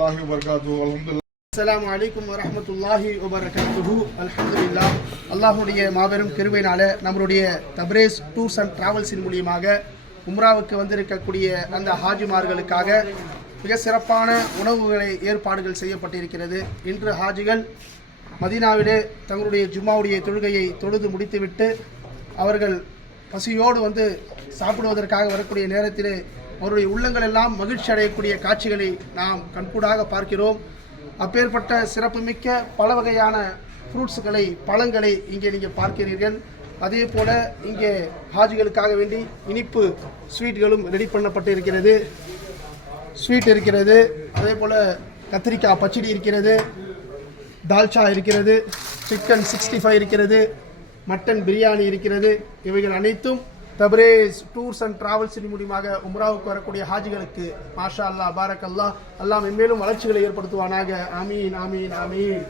வரஹ்மத்துல்லாஹி வபரகாத்துஹு. அல்ஹம்துலில்லாஹ். அஸ்ஸலாமு அலைக்கும் வரஹ்மத்துல்லாஹி வபரகாத்துஹு. அல்ஹம்துலில்லாஹ். அல்லாஹ்வுடைய மாபெரும் கிருபையினால நம்மளுடைய தப்ரேஸ் டூர்ஸ் அண்ட் டிராவல்ஸின் மூலியமாக உம்ராவுக்கு வந்திருக்கக்கூடிய அந்த ஹாஜிமார்களுக்காக மிக சிறப்பான உணவுகளை ஏற்பாடுகள் செய்யப்பட்டிருக்கிறது. இன்று ஹாஜிகள் மதீனாவிலே தங்களுடைய ஜும்மாவுடைய தொழுகையை தொழுது முடித்துவிட்டு அவர்கள் பசியோடு வந்து சாப்பிடுவதற்காக வரக்கூடிய நேரத்திலே அவருடைய உள்ளங்கள் எல்லாம் மகிழ்ச்சி அடையக்கூடிய காட்சிகளை நாம் கண்கூடாக பார்க்கிறோம். அப்பேற்பட்ட சிறப்புமிக்க பல வகையான ஃப்ரூட்ஸுகளை பழங்களை இங்கே நீங்கள் பார்க்கிறீர்கள். அதே போல் இங்கே ஹாஜிகளுக்காக வேண்டி இனிப்பு ஸ்வீட்களும் ரெடி பண்ணப்பட்டு இருக்கிறது. ஸ்வீட் இருக்கிறது, அதே போல் கத்திரிக்காய் பச்சடி இருக்கிறது, தால்ச்சா இருக்கிறது, சிக்கன் 65 இருக்கிறது, மட்டன் பிரியாணி இருக்கிறது. இவைகள் அனைத்தும் தப்ரேஸ் டூர்ஸ் அண்ட் டிராவல்ஸின் மூலியமாக உம்ராவுக்கு வரக்கூடிய ஹாஜிகளுக்கு மாஷா அல்லாஹ் பாரக் அல்லாஹ் அல்லாஹ் மென்மேலும் வளர்ச்சிகளை ஏற்படுத்துவானாக. ஆமீன் ஆமீன் ஆமீன்.